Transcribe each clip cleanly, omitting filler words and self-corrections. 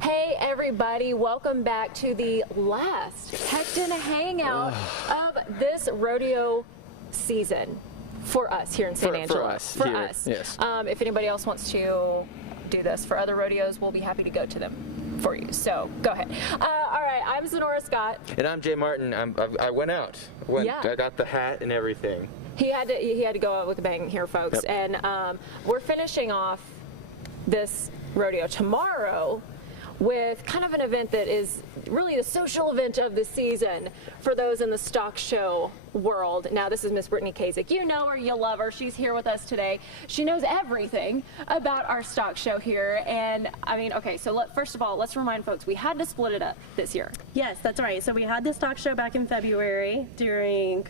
Hey everybody, welcome back to the last Haechten Hangout of this rodeo season for us here in San Angelo. For us, yes. If anybody else wants to do this for other rodeos, we'll be happy to go to them for you. So go ahead. All right, I'm Senora Scott. And I'm Jay Martin. I went out. I got the hat and everything. He had to go out with a bang here, folks. Yep. And we're finishing off this rodeo tomorrow with kind of an event that is really the social event of the season for those in the stock show world. Now, this is Miss Brittany Kasich. You know her, you love her. She's here with us today. She knows everything about our stock show here. And I mean, okay, so first of all, let's remind folks, we had to split it up this year. Yes, that's right. So we had the stock show back in February during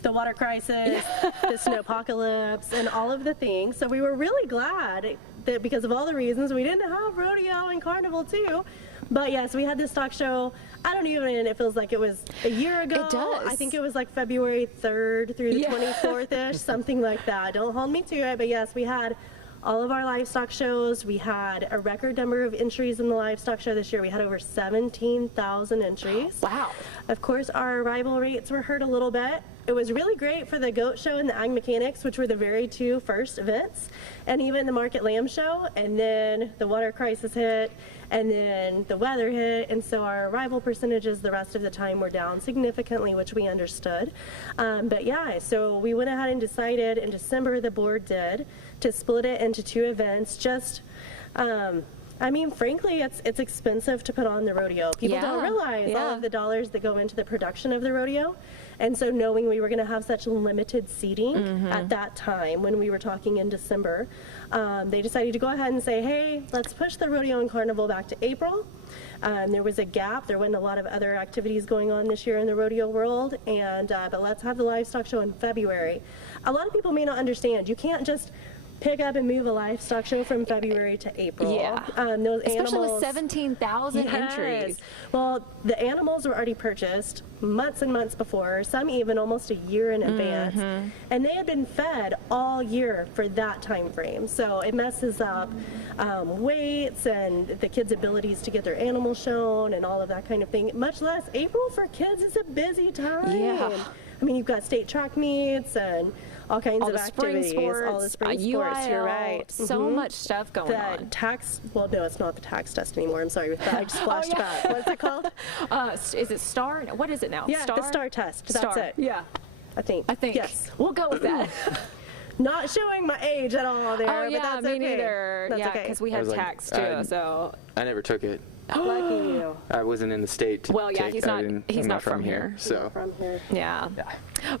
the water crisis, the snowpocalypse, and all of the things. So we were really glad that because of all the reasons, we didn't have rodeo and carnival too. But yes, we had this stock show. I don't even, it feels like it was a year ago. It does. I think it was like February 3rd through the 24th-ish, something like that. Don't hold me to it, but yes, we had all of our livestock shows. We had a record number of entries in the livestock show this year. We had over 17,000 entries. Wow. Of course, our arrival rates were hurt a little bit. It was really great for the goat show and the ag mechanics, which were the very two first events, and even the market lamb show. And then the water crisis hit, and then the weather hit, and so our arrival percentages the rest of the time were down significantly, which we understood. But yeah, so we went ahead and decided in December, the board did, to split it into two events. Just I mean, frankly, it's expensive to put on the rodeo. People don't realize all of the dollars that go into the production of the rodeo. And so knowing we were going to have such limited seating at that time when we were talking in December, they decided to go ahead and say, hey, let's push the rodeo and carnival back to April. There was a gap. There wasn't a lot of other activities going on this year in the rodeo world, and but let's have the livestock show in February. A lot of people may not understand. You can't just pick up and move a livestock show from February to April. Yeah. Those Especially animals, with 17,000 entries. Well, the animals were already purchased months and months before, some even almost a year in advance, and they had been fed all year for that time frame. So it messes up weights and the kids' abilities to get their animals shown and all of that kind of thing. Much less April for kids is a busy time. Yeah. I mean, you've got state track meets and all kinds of Spring activities, sports, all the spring sports, you're right. So much stuff going on. Tax, well, no, it's not the tax test anymore. I'm sorry, I just flashed back. What's it called? Is it STAR? What is it now? Yeah, the STAR test. That's it. Yeah. I think. Yes. We'll go with that. Not showing my age at all there. Oh, yeah, but that's me okay. neither. That's yeah, because we have tax too, so. I never took it. Lucky you. I wasn't in the state to Well, yeah, take. he's not from here. So. From here. Yeah.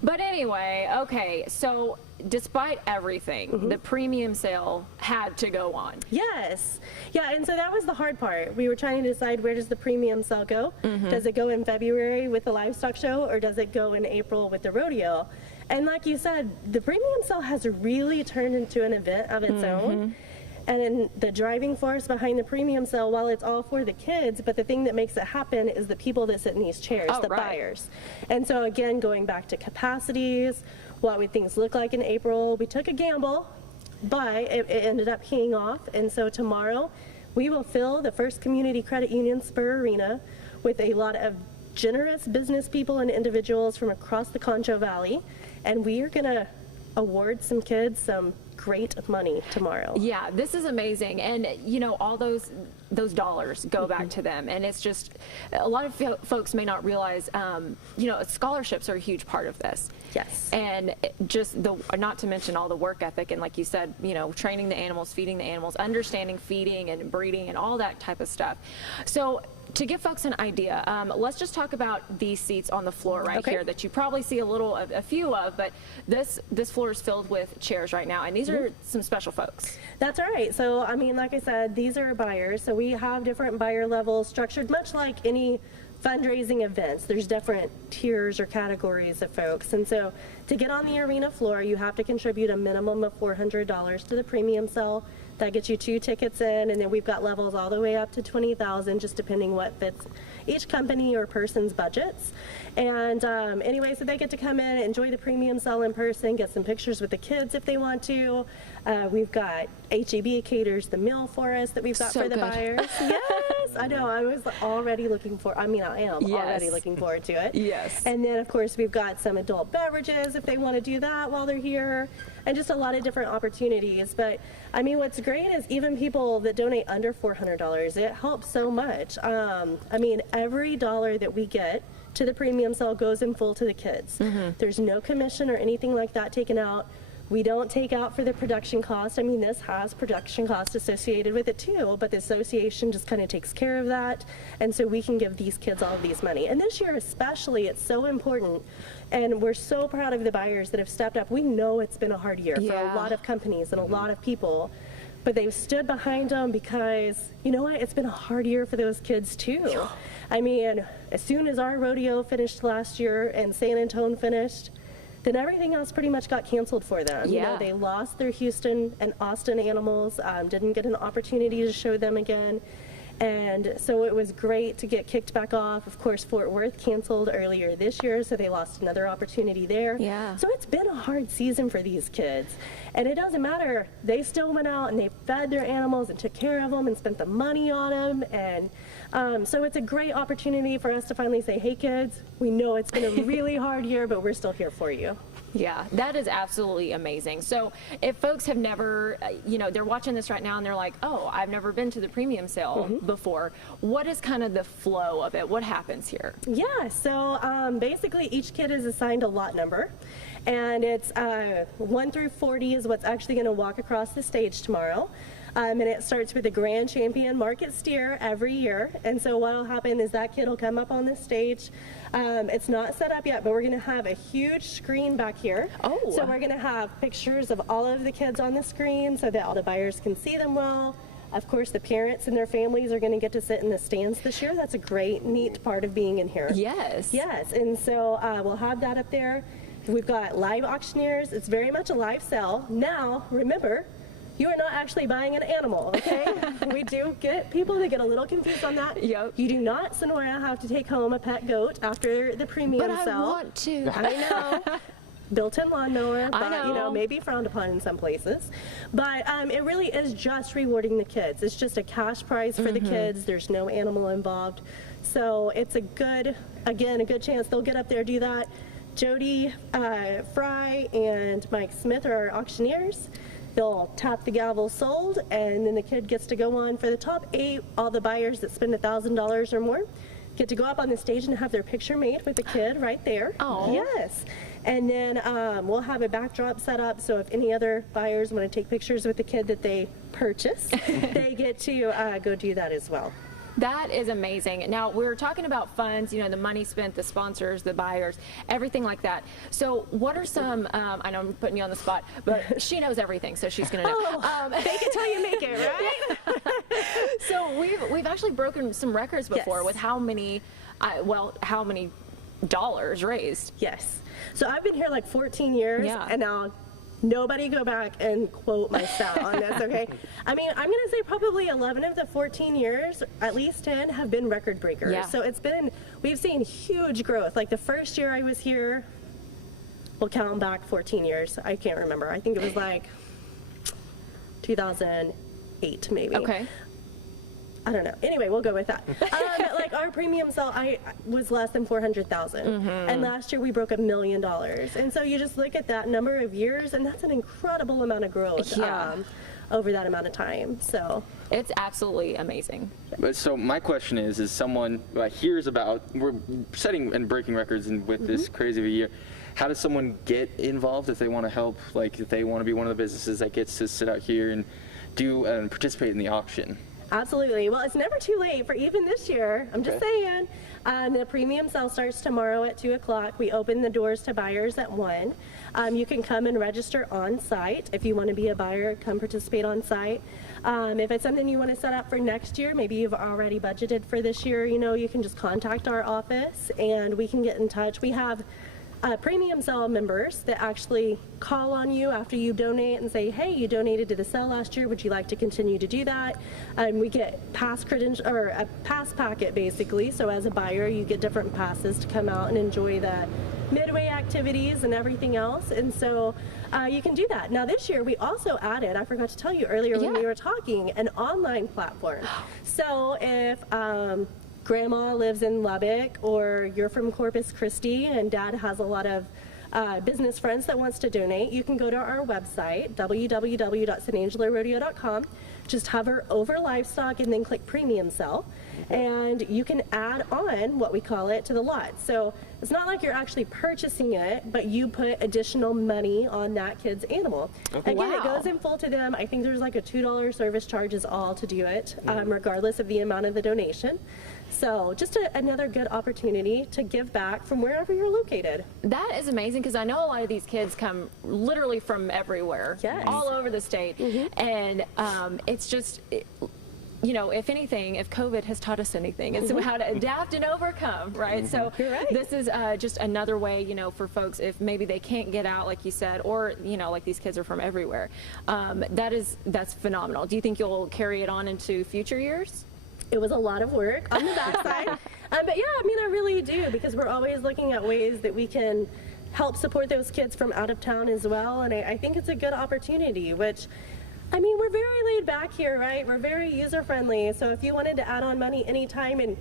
But anyway, okay, so despite everything, the premium sale had to go on. Yes. Yeah, and so that was the hard part. We were trying to decide, where does the premium sale go? Does it go in February with the livestock show, or does it go in April with the rodeo? And like you said, the premium sale has really turned into an event of its own. And then the driving force behind the premium sale, while it's all for the kids, but the thing that makes it happen is the people that sit in these chairs, the buyers. And so again, going back to capacities, what would things look like in April? We took a gamble, but it ended up paying off. And so tomorrow, we will fill the First Community Credit Union Spur Arena with a lot of generous business people and individuals from across the Concho Valley. And we are going to award some kids some great money tomorrow. Yeah, this is amazing, and you know, all those dollars go back to them, and it's just a lot of folks may not realize, you know, scholarships are a huge part of this. Yes. And just not to mention all the work ethic, and like you said, you know, training the animals, feeding the animals, understanding feeding and breeding and all that type of stuff. So to give folks an idea, let's just talk about these seats on the floor right here that you probably see a few of, but this floor is filled with chairs right now, and these are some special folks. That's right. So, I mean, like I said, these are buyers. So we have different buyer levels structured much like any fundraising events. There's different tiers or categories of folks. And so To get on the arena floor, you have to contribute a minimum of $400 to the premium cell. That gets you 2 tickets in, and then we've got levels all the way up to $20,000, just depending what fits each company or person's budgets. And anyway, so they get to come in, enjoy the premium cell in person, get some pictures with the kids if they want to. We've got HEB caters the meal for us that we've got for the buyers. Yes, I know. I was already looking for. I mean, I am already looking forward to it. Yes. And then, of course, we've got some adult beverages if they want to do that while they're here, and just a lot of different opportunities. But I mean, what's great is even people that donate under $400, it helps so much. I mean, every dollar that we get to the premium cell goes in full to the kids. There's no commission or anything like that taken out. We don't take out for the production cost. I mean, this has production cost associated with it too, but the association just kind of takes care of that. And so we can give these kids all of these money. And this year especially, it's so important. And we're so proud of the buyers that have stepped up. We know it's been a hard year for a lot of companies and a lot of people, but they've stood behind them because, you know what, it's been a hard year for those kids too. I mean, as soon as our rodeo finished last year and San Antonio finished, then everything else pretty much got canceled for them. You know, they lost their Houston and Austin animals, didn't get an opportunity to show them again. And so it was great to get kicked back off. Of course, Fort Worth canceled earlier this year, so they lost another opportunity there. So it's been a hard season for these kids. And it doesn't matter. They still went out and they fed their animals and took care of them and spent the money on them. And so it's a great opportunity for us to finally say, hey kids, we know it's been a really hard year, but we're still here for you. Yeah, that is absolutely amazing. So if folks have never, you know, they're watching this right now and they're like, oh, I've never been to the premium sale before. What is kind of the flow of it? What happens here? Yeah, so basically each kid is assigned a lot number. And it's 1 through 40 is what's actually going to walk across the stage tomorrow. And it starts with the grand champion market steer every year. And so what will happen is that kid will come up on the stage. It's not set up yet, but we're going to have a huge screen back here. So we're going to have pictures of all of the kids on the screen so that all the buyers can see them well. Of course, the parents and their families are going to get to sit in the stands this year. That's a great, neat part of being in here. Yes. Yes, and so we'll have that up there. We've got live auctioneers. It's very much a live sale. Now, remember, you are not actually buying an animal, okay? We do get people that get a little confused on that. Yep. You do not, Senora, have to take home a pet goat after the premium sale. But I want to. I know. Built-in lawnmower, but you know, maybe frowned upon in some places. But it really is just rewarding the kids. It's just a cash prize for the kids. There's no animal involved. So it's a good, again, a good chance they'll get up there, do that. Jody Fry and Mike Smith are our auctioneers. They'll tap the gavel sold, and then the kid gets to go on for the top 8. All the buyers that spend $1,000 or more get to go up on the stage and have their picture made with the kid right there. Oh. Yes. And then we'll have a backdrop set up, so if any other buyers want to take pictures with the kid that they purchase, they get to go do that as well. That is amazing. Now, we're talking about funds, you know, the money spent, the sponsors, the buyers, everything like that. So what are some, I know I'm putting you on the spot, but she knows everything, so she's going to know. Fake it till you make it, right? So we've actually broken some records before with how many, how many dollars raised. Yes. So I've been here like 14 years, and now nobody go back and quote my stat on this, okay? I mean, I'm going to say probably 11 of the 14 years, at least 10, have been record breakers. Yeah. So it's been, we've seen huge growth. Like the first year I was here, we'll count back 14 years. I can't remember. I think it was like 2008 maybe. Okay. I don't know. Anyway, we'll go with that. Like our premium sale, was less than 400,000, and last year we broke $1 million. And so you just look at that number of years, and that's an incredible amount of growth over that amount of time. So it's absolutely amazing. But so my question is someone hears about we're setting and breaking records with this crazy of a year. How does someone get involved if they want to help? Like if they want to be one of the businesses that gets to sit out here and do and participate in the auction? Absolutely. Well, it's never too late for even this year. I'm just saying. The premium sale starts tomorrow at 2 o'clock. We open the doors to buyers at 1. You can come and register on site. If you want to be a buyer, come participate on site. If it's something you want to set up for next year, maybe you've already budgeted for this year, you know, you can just contact our office and we can get in touch. We have premium cell members that actually call on you after you donate and say, hey, you donated to the cell last year, would you like to continue to do that? We get pass credential, or a pass packet basically, so as a buyer you get different passes to come out and enjoy the midway activities and everything else, and so you can do that. Now this year we also added, I forgot to tell you earlier when we were talking, an online platform. So if grandma lives in Lubbock, or you're from Corpus Christi and dad has a lot of business friends that wants to donate, you can go to our website, www.sanangelorodeo.com, just hover over livestock and then click premium cell, and you can add on what we call it to the lot. So it's not like you're actually purchasing it, but you put additional money on that kid's animal. Okay. Again, it goes in full to them. I think there's like a $2 service charge is all to do it, regardless of the amount of the donation. So just another good opportunity to give back from wherever you're located. That is amazing, because I know a lot of these kids come literally from everywhere, all over the state, and it's just, you know, if anything, if COVID has taught us anything, it's how to adapt and overcome, right? So this is just another way, you know, for folks, if maybe they can't get out, like you said, or, you know, like these kids are from everywhere. That's phenomenal. Do you think you'll carry it on into future years? It was a lot of work on the backside, but yeah, I mean, I really do, because we're always looking at ways that we can help support those kids from out of town as well, and I think it's a good opportunity, which, I mean, we're very laid back here, right? We're very user-friendly, so if you wanted to add on money anytime, and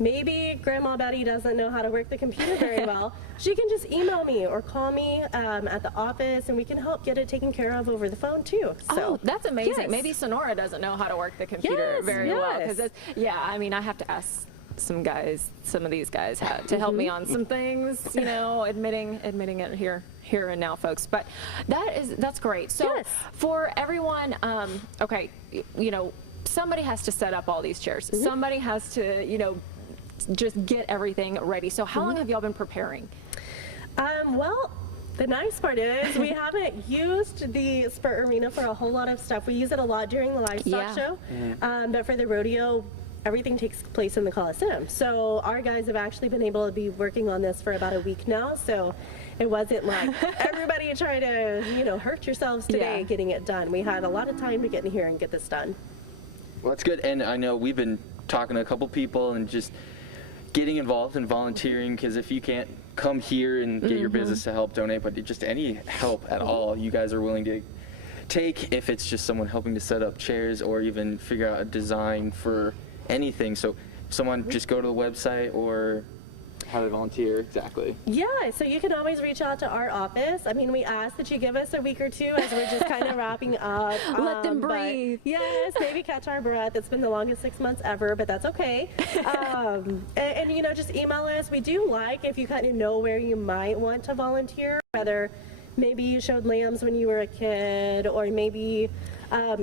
maybe Grandma Betty doesn't know how to work the computer very well, she can just email me or call me at the office, and we can help get it taken care of over the phone too. So that's amazing. Maybe Senora doesn't know how to work the computer very well, because I mean, I have to ask some of these guys to help me on some things, you know, admitting it here and now, folks. But that's great. So for everyone, okay, you know, somebody has to set up all these chairs. Somebody has to, you know, just get everything ready. So how long have y'all been preparing? Well, the nice part is we haven't used the Spurt Arena for a whole lot of stuff. We use it a lot during the Livestock Show, but for the rodeo, everything takes place in the Coliseum. So our guys have actually been able to be working on this for about a week now. So it wasn't like everybody trying to, you know, hurt yourselves today getting it done. We had a lot of time to get in here and get this done. Well, that's good. And I know we've been talking to a couple people and just getting involved and volunteering, because if you can't come here and get your business to help donate, but just any help at all, you guys are willing to take, if it's just someone helping to set up chairs or even figure out a design for anything. So someone just go to the website, or how to volunteer exactly? Yeah, so you can always reach out to our office. I mean, we ask that you give us a week or two as we're just kind of wrapping up. Let them breathe. Yes, maybe catch our breath. It's been the longest 6 months ever, but that's okay. And you know, just email us. We do like if you kind of know where you might want to volunteer, whether maybe you showed lambs when you were a kid, or maybe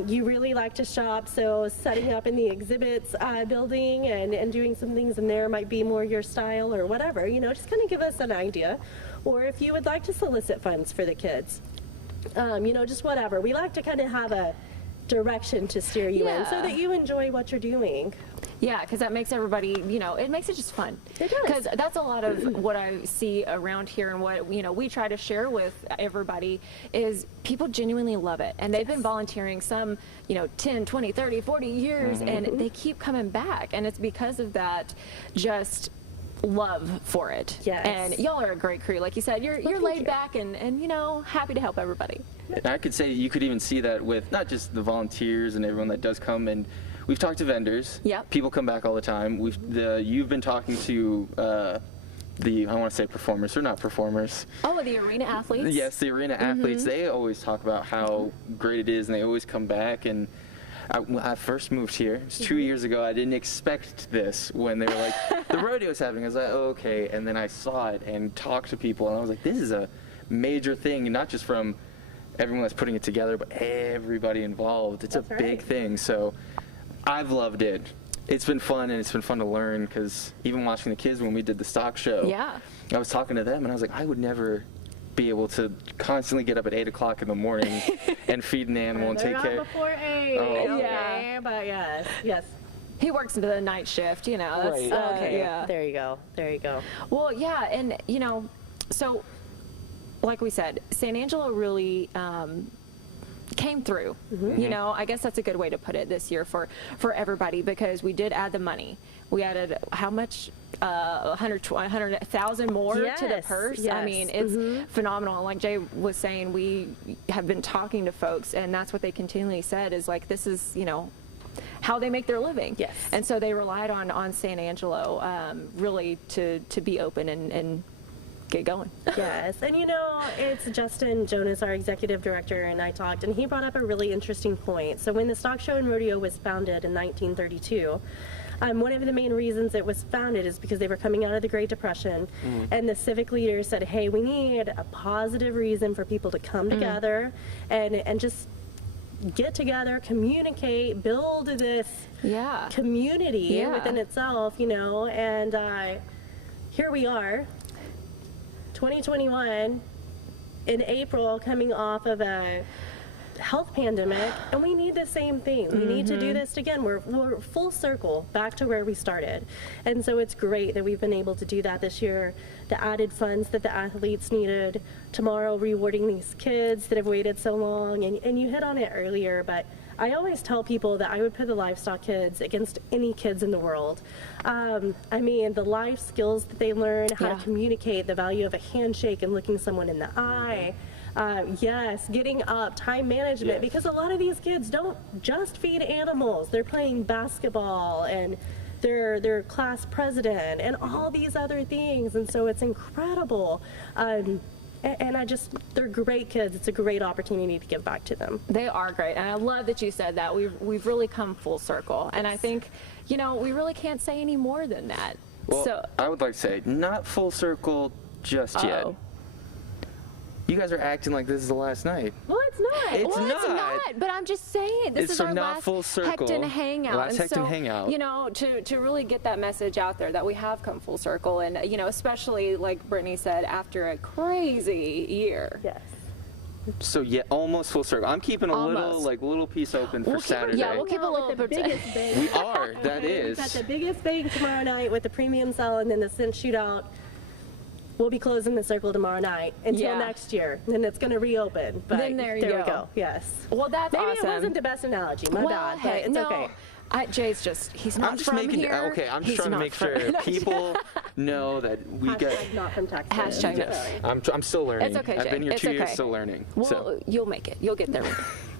you really like to shop, so setting up in the exhibits building and doing some things in there might be more your style, or whatever, you know, just kind of give us an idea. Or if you would like to solicit funds for the kids, you know, just whatever. We like to kind of have a direction to steer you in so that you enjoy what you're doing. Yeah, because that makes everybody, you know, it makes it just fun. It does. Because that's a lot of what I see around here, and what, you know, we try to share with everybody is people genuinely love it. And they've been volunteering some, you know, 10, 20, 30, 40 years, and they keep coming back. And it's because of that just love for it. Yes. And y'all are a great crew. Like you said, you're laid back and, you know, happy to help everybody. And I could say you could even see that with not just the volunteers and everyone that does come, and we've talked to vendors. Yep. People come back all the time. You've been talking to I want to say performers. They're not performers. Oh, the arena athletes? Yes, the arena athletes. They always talk about how great it is, and they always come back. And when I first moved here, it was 2 years ago, I didn't expect this when they were like, the rodeo's happening. I was like, oh, okay. And then I saw it and talked to people, and I was like, this is a major thing, not just from everyone that's putting it together, but everybody involved. It's a big thing. So I've loved it. It's been fun, and it's been fun to learn, because even watching the kids when we did the stock show, I was talking to them, and I was like, I would never be able to constantly get up at 8 o'clock in the morning and feed an animal and take care. Before 8. Okay, but yes. He works into the night shift, you know. That's, Right. Okay. Yeah. There you go. Well, yeah, and you know, so like we said, San Angelo really came through. You know, I guess that's a good way to put it this year for everybody, because we did add the money. We added how much? 100,000 more to the purse. I mean, it's phenomenal. Like Jay was saying, we have been talking to folks, and that's what they continually said is like, this is, you know, how they make their living. And so they relied on San Angelo really to be open and get going. And you know, it's Justin Jonas, our executive director, and I talked, and he brought up a really interesting point. So when the Stock Show and Rodeo was founded in 1932, one of the main reasons it was founded is because they were coming out of the Great Depression, and the civic leaders said, hey, we need a positive reason for people to come together and just get together, communicate, build this community within itself, you know, and here we are, 2021, in April, coming off of a health pandemic, and we need the same thing. We need to do this again. We're full circle back to where we started, and so it's great that we've been able to do that this year. The added funds that the athletes needed, tomorrow rewarding these kids that have waited so long, and you hit on it earlier, but I always tell people that I would put the livestock kids against any kids in the world. I mean, the life skills that they learn, how to communicate, the value of a handshake and looking someone in the eye. Getting up, time management, because a lot of these kids don't just feed animals. They're playing basketball, and they're class president, and all these other things, and so it's incredible. And they're great kids. It's a great opportunity to give back to them. They are great, and I love that you said that. We've really come full circle, and I think, you know, we really can't say any more than that. Well, so I would like to say, not full circle just yet. You guys are acting like this is the last night. Well, it's not. It's not. But I'm just saying, this is our last full circle. Haechten Hangout. Last Haechten Hangout. You know, to really get that message out there that we have come full circle, and you know, especially like Brittany said, after a crazy year. So yeah, almost full circle. I'm keeping a little piece open for Saturday. We'll keep a little bit. Biggest bang. We are. That is. We've got the biggest bang tomorrow night with the premium sale, and then the cent shootout. We'll be closing the circle tomorrow night until next year. Then it's going to reopen. But then there we go. Yes. Well, that's Maybe awesome. It wasn't the best analogy. My bad. But it's okay. Jay's just, he's not from here. Okay, I'm just trying to make sure people know that we get. Not from Texas. Hashtag Yes. I'm still learning. It's okay, Jay. I've been here 2 years, okay. still learning. Well, so. you'll make it. You'll get there.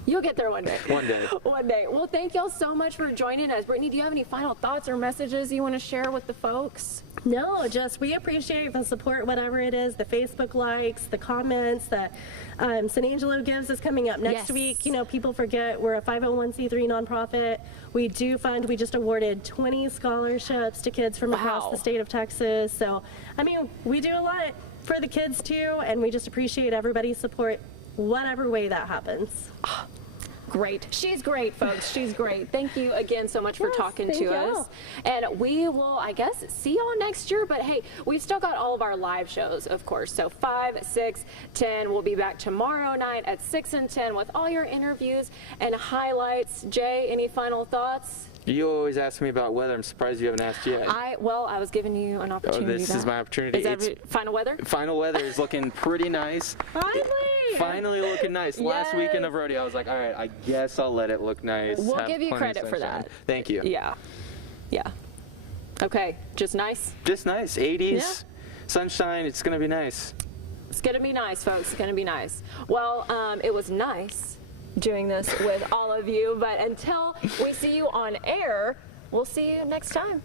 You'll get there one day. One day. One day. Well, thank y'all so much for joining us. Brittany, do you have any final thoughts or messages you want to share with the folks? No, just we appreciate the support, whatever it is, the Facebook likes, the comments that San Angelo gives is coming up next week. You know, people forget we're a 501c3 nonprofit. We just awarded 20 scholarships to kids from across the state of Texas. So, I mean, we do a lot for the kids too, and we just appreciate everybody's support, whatever way that happens. Great. She's great, folks. She's great. Thank you again so much for talking to us. And we will, I guess, see y'all next year. But hey, we've still got all of our live shows, of course. So 5, 6, 10. We'll be back tomorrow night at 6 and 10 with all your interviews and highlights. Jay, any final thoughts? You always ask me about weather. I'm surprised you haven't asked yet. I was giving you an opportunity. This is my opportunity. Is that final weather? Final weather is looking pretty nice. Finally looking nice. Last weekend of rodeo, I was like, all right, I guess I'll let it look nice. We'll give you credit for that. Thank you. Yeah. Okay. Just nice? Just nice. 80s, sunshine. It's going to be nice. It's going to be nice, folks. It's going to be nice. Well, it was nice doing this with all of you, but until we see you on air, we'll see you next time.